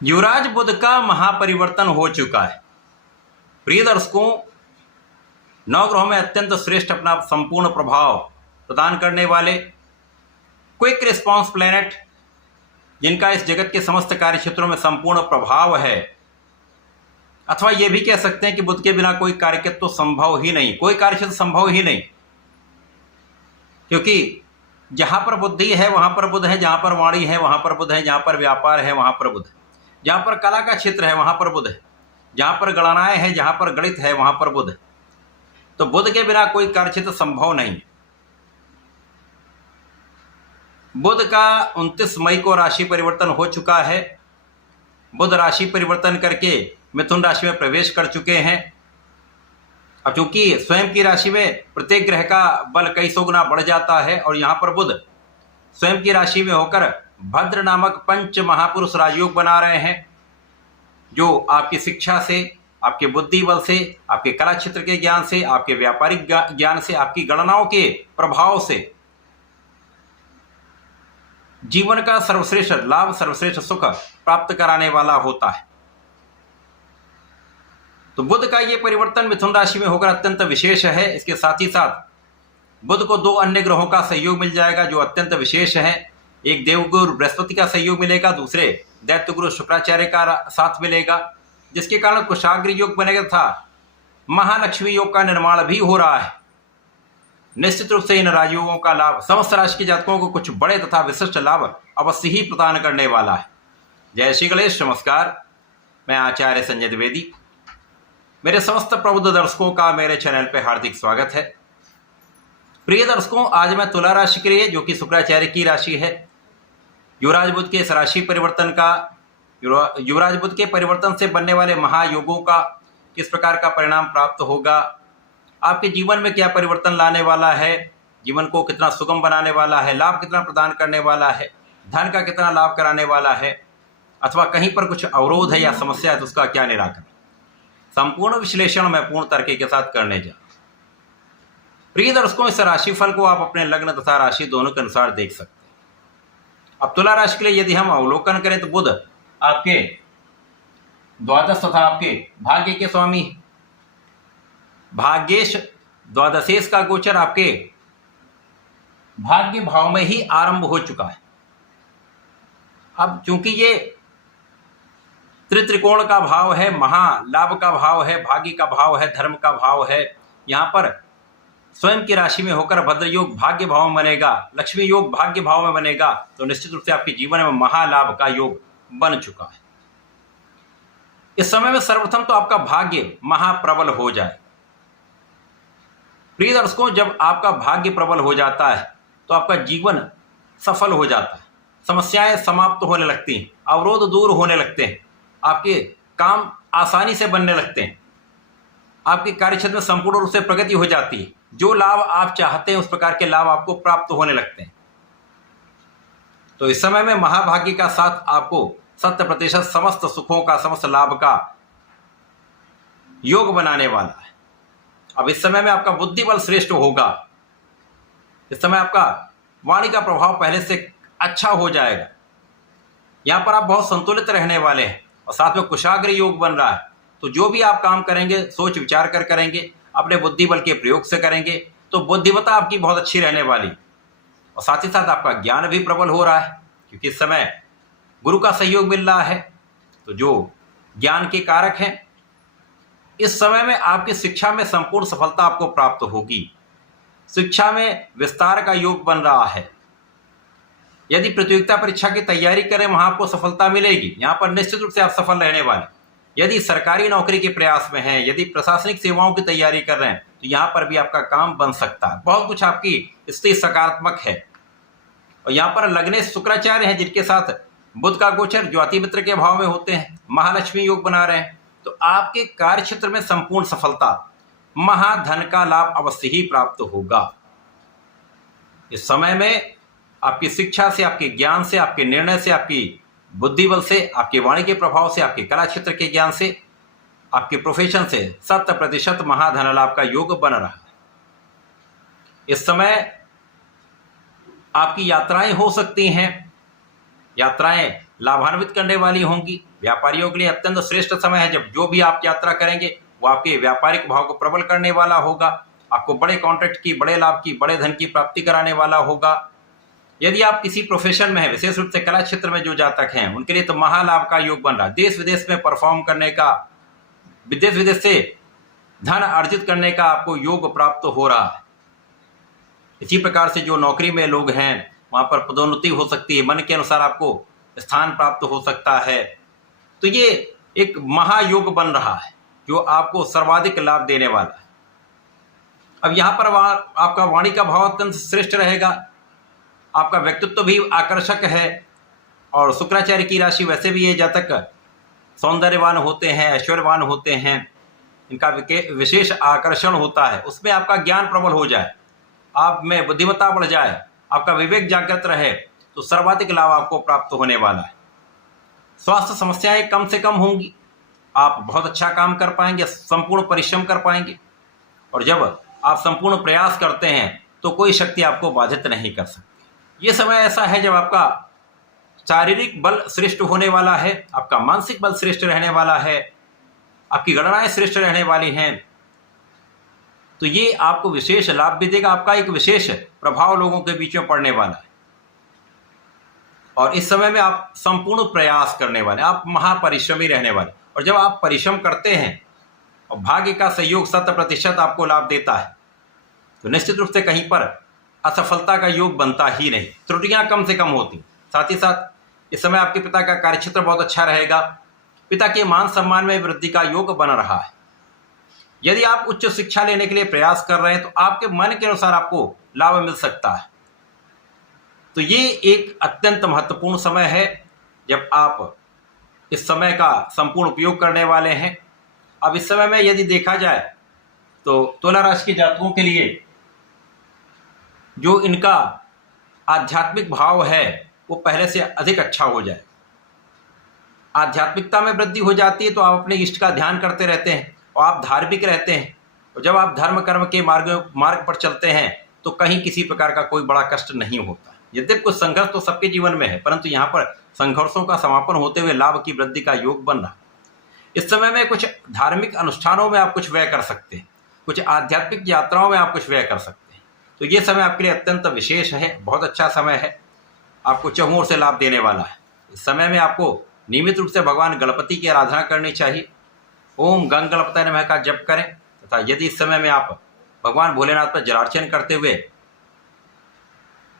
युवराज बुध का महापरिवर्तन हो चुका है। प्रिय दर्शकों, नवग्रहों में अत्यंत श्रेष्ठ अपना संपूर्ण प्रभाव प्रदान करने वाले क्विक रिस्पांस प्लैनेट, जिनका इस जगत के समस्त कार्य क्षेत्रों में संपूर्ण प्रभाव है, अथवा यह भी कह सकते हैं कि बुध के बिना कोई कार्यक्षेत्र तो संभव ही नहीं, कोई कार्यक्षेत्र संभव ही नहीं, क्योंकि जहां पर बुद्धि है वहां पर बुध है, जहां पर वाणी है वहां पर बुध है, जहां पर व्यापार है वहां पर बुध है, जहां पर कला का क्षेत्र है वहां पर बुध है, जहां पर गणनाएं है, जहां पर गणित है वहां पर बुध है। तो बुध के बिना कोई कार्यक्षेत्र संभव नहीं। बुध का 29 मई को राशि परिवर्तन हो चुका है। बुध राशि परिवर्तन करके मिथुन राशि में प्रवेश कर चुके हैं। अब चूंकि स्वयं की राशि में प्रत्येक ग्रह का बल कई सौ गुना बढ़ जाता है और यहां पर बुध स्वयं की राशि में होकर भद्र नामक पंच महापुरुष राजयोग बना रहे हैं, जो आपकी शिक्षा से, आपके बुद्धि बल से, आपके कला क्षेत्र के ज्ञान से, आपके व्यापारिक ज्ञान से, आपकी गणनाओं के प्रभाव से जीवन का सर्वश्रेष्ठ लाभ, सर्वश्रेष्ठ सुख प्राप्त कराने वाला होता है। तो बुध का यह परिवर्तन मिथुन राशि में होकर अत्यंत विशेष है। इसके साथ ही साथ बुध को 2 अन्य ग्रहों का सहयोग मिल जाएगा जो अत्यंत विशेष है। एक देवगुरु बृहस्पति का सहयोग मिलेगा, दूसरे दैत्य गुरु शुक्राचार्य का साथ मिलेगा, जिसके कारण कुशाग्र योग बनेगा तथा महालक्ष्मी योग का निर्माण भी हो रहा है। निश्चित रूप से इन राजयोगों का लाभ समस्त राशि के जातकों को कुछ बड़े तथा विशिष्ट लाभ अवश्य ही प्रदान करने वाला है। जय श्री गणेश। नमस्कार, मैं आचार्य संजय द्विवेदी। मेरे समस्त प्रबुद्ध दर्शकों का मेरे चैनल पर हार्दिक स्वागत है। प्रिय दर्शकों, आज मैं तुला राशि के लिए, जो कि शुक्राचार्य की राशि है, युवराज बुध के इस राशि परिवर्तन का, युवराज बुध के परिवर्तन से बनने वाले महायोगों का किस प्रकार का परिणाम प्राप्त होगा, आपके जीवन में क्या परिवर्तन लाने वाला है, जीवन को कितना सुगम बनाने वाला है, लाभ कितना प्रदान करने वाला है, धन का कितना लाभ कराने वाला है, अथवा कहीं पर कुछ अवरोध है या समस्या है तो उसका क्या निराकरण, संपूर्ण विश्लेषण मैं पूर्ण तरीके के साथ करने जा। प्रिय दर्शकों, इस राशिफल को आप अपने लग्न तथा राशि दोनों के अनुसार देख सकते हैं। अब तुला राशि के लिए यदि हम अवलोकन करें तो बुध आपके द्वादश तथा आपके भाग्य के स्वामी, भाग्येश द्वादशेश का गोचर आपके भाग्य भाव में ही आरंभ हो चुका है। अब चूंकि ये त्रिकोण का भाव है, महालाभ का भाव है, भाग्य का भाव है, धर्म का भाव है, यहां पर स्वयं की राशि में होकर भद्र योग भाग्य भाव में बनेगा, लक्ष्मी योग भाग्य भाव में बनेगा, तो निश्चित रूप से आपके जीवन में महालाभ का योग बन चुका है। इस समय में सर्वप्रथम तो आपका भाग्य महाप्रबल हो जाए। प्रिय दर्शकों, जब आपका भाग्य प्रबल हो जाता है तो आपका जीवन सफल हो जाता है, समस्याएं समाप्त होने लगती हैं, अवरोध दूर होने लगते हैं, आपके काम आसानी से बनने लगते हैं, आपके कार्यक्षेत्र में संपूर्ण रूप से प्रगति हो जाती है, जो लाभ आप चाहते हैं उस प्रकार के लाभ आपको प्राप्त होने लगते हैं। तो इस समय में महाभाग्य का साथ आपको 100% समस्त सुखों का, समस्त लाभ का योग बनाने वाला है। अब इस समय में आपका बुद्धि बल श्रेष्ठ होगा। इस समय आपका वाणी का प्रभाव पहले से अच्छा हो जाएगा। यहां पर आप बहुत संतुलित रहने वाले हैं और साथ में कुशाग्र योग बन रहा है। तो जो भी आप काम करेंगे सोच विचार कर करेंगे, अपने बुद्धि बल के प्रयोग से करेंगे, तो बुद्धिमत्ता आपकी बहुत अच्छी रहने वाली। और साथ ही साथ आपका ज्ञान भी प्रबल हो रहा है, क्योंकि इस समय गुरु का सहयोग मिल रहा है, तो जो ज्ञान के कारक हैं, इस समय में आपकी शिक्षा में संपूर्ण सफलता आपको प्राप्त होगी। शिक्षा में विस्तार का योग बन रहा है। यदि प्रतियोगिता परीक्षा की तैयारी करें वहां आपको सफलता मिलेगी, यहां पर निश्चित रूप से आप सफल रहने वाले। यदि सरकारी नौकरी के प्रयास में हैं, यदि प्रशासनिक सेवाओं की तैयारी कर रहे हैं, तो यहां पर भी आपका काम बन सकता है। बहुत कुछ आपकी स्थिति सकारात्मक है। और यहां पर लग्ने शुक्राचार्य हैं, जिनके साथ बुध का गोचर जो अति मित्र के भाव में होते हैं, महालक्ष्मी योग बना रहे हैं, तो आपके कार्य क्षेत्र में संपूर्ण सफलता, महाधन का लाभ अवश्य ही प्राप्त होगा। इस समय में आपकी शिक्षा से, आपके ज्ञान से, आपके निर्णय से, आपकी बुद्धि बल से, आपके वाणी के प्रभाव से, आपके कला क्षेत्र के ज्ञान से, आपके प्रोफेशन से 100% महाधन लाभ का योग बन रहा है। इस समय आपकी यात्राएं हो सकती हैं, यात्राएं लाभान्वित करने वाली होंगी। व्यापारियों के लिए अत्यंत श्रेष्ठ समय है, जब जो भी आप यात्रा करेंगे वो आपके व्यापारिक भाव को प्रबल करने वाला होगा, आपको बड़े कॉन्ट्रैक्ट की, बड़े लाभ की, बड़े धन की प्राप्ति कराने वाला होगा। यदि आप किसी प्रोफेशन में हैं, विशेष रूप से कला क्षेत्र में जो जातक हैं, उनके लिए तो महालाभ का योग बन रहा है। देश विदेश में परफॉर्म करने का, देश विदेश से धन अर्जित करने का आपको योग प्राप्त हो रहा है। इसी प्रकार से जो नौकरी में लोग हैं वहां पर पदोन्नति हो सकती है, मन के अनुसार आपको स्थान प्राप्त हो सकता है। तो ये एक महायोग बन रहा है जो आपको सर्वाधिक लाभ देने वाला है। अब यहाँ पर आपका वाणी का भाव अत्यंत श्रेष्ठ रहेगा, आपका व्यक्तित्व भी आकर्षक है, और शुक्राचार्य की राशि वैसे भी ये जातक सौंदर्यवान होते हैं, ऐश्वर्यवान होते हैं, इनका विशेष आकर्षण होता है। उसमें आपका ज्ञान प्रबल हो जाए, आप में बुद्धिमत्ता बढ़ जाए, आपका विवेक जागृत रहे, तो सर्वाधिक लाभ आपको प्राप्त होने वाला है। स्वास्थ्य समस्याएं कम से कम होंगी, आप बहुत अच्छा काम कर पाएंगे, संपूर्ण परिश्रम कर पाएंगे, और जब आप संपूर्ण प्रयास करते हैं तो कोई शक्ति आपको बाधित नहीं कर सकती। ये समय ऐसा है जब आपका शारीरिक बल श्रेष्ठ होने वाला है, आपका मानसिक बल श्रेष्ठ रहने वाला है, आपकी गणनाएं श्रेष्ठ रहने वाली हैं। तो ये आपको विशेष लाभ भी देगा, आपका एक विशेष प्रभाव लोगों के बीच में पड़ने वाला है। और इस समय में आप संपूर्ण प्रयास करने वाले, आप महापरिश्रमी रहने वाले, और जब आप परिश्रम करते हैं और भाग्य का सहयोग 100% आपको लाभ देता है, तो निश्चित रूप से कहीं पर असफलता का योग बनता ही नहीं, त्रुटियां कम से कम होती। साथ ही साथ इस समय आपके पिता का कार्यक्षेत्र बहुत अच्छा रहेगा, पिता के मान सम्मान में वृद्धि का योग बन रहा है। यदि आप उच्च शिक्षा लेने के लिए प्रयास कर रहे हैं तो आपके मन के अनुसार आपको लाभ मिल सकता है। तो ये एक अत्यंत महत्वपूर्ण समय है जब आप इस समय का संपूर्ण उपयोग करने वाले हैं। अब इस समय में यदि देखा जाए तो तुला राशि के जातकों के लिए जो इनका आध्यात्मिक भाव है वो पहले से अधिक अच्छा हो जाए। आध्यात्मिकता में वृद्धि हो जाती है तो आप अपने इष्ट का ध्यान करते रहते हैं और आप धार्मिक रहते हैं, और जब आप धर्म कर्म के मार्ग पर चलते हैं तो कहीं किसी प्रकार का कोई बड़ा कष्ट नहीं होता। यद्यपि कुछ संघर्ष तो सबके जीवन में है, परंतु यहाँ पर संघर्षों का समापन होते हुए लाभ की वृद्धि का योग बन रहा। इस समय में कुछ धार्मिक अनुष्ठानों में आप कुछ व्यय कर सकते हैं, कुछ आध्यात्मिक यात्राओं में आप कुछ व्यय कर सकते हैं। तो ये समय आपके लिए अत्यंत विशेष है, बहुत अच्छा समय है, आपको चहुओं से लाभ देने वाला है। इस समय में आपको नियमित रूप से भगवान गणपति की आराधना करनी चाहिए। ओम गंग गणपतये नमः का जप करें, तथा यदि इस समय में आप भगवान भोलेनाथ पर जलार्चन करते हुए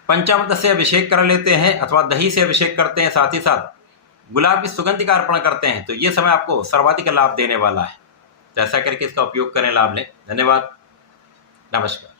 पंचामृत से अभिषेक कर लेते हैं अथवा दही से अभिषेक करते हैं, साथ ही साथ गुलाब की सुगंध का अर्पण करते हैं, तो ये समय आपको सर्वाधिक लाभ देने वाला है। तो ऐसा करके इसका उपयोग करें, लाभ लें। धन्यवाद, नमस्कार।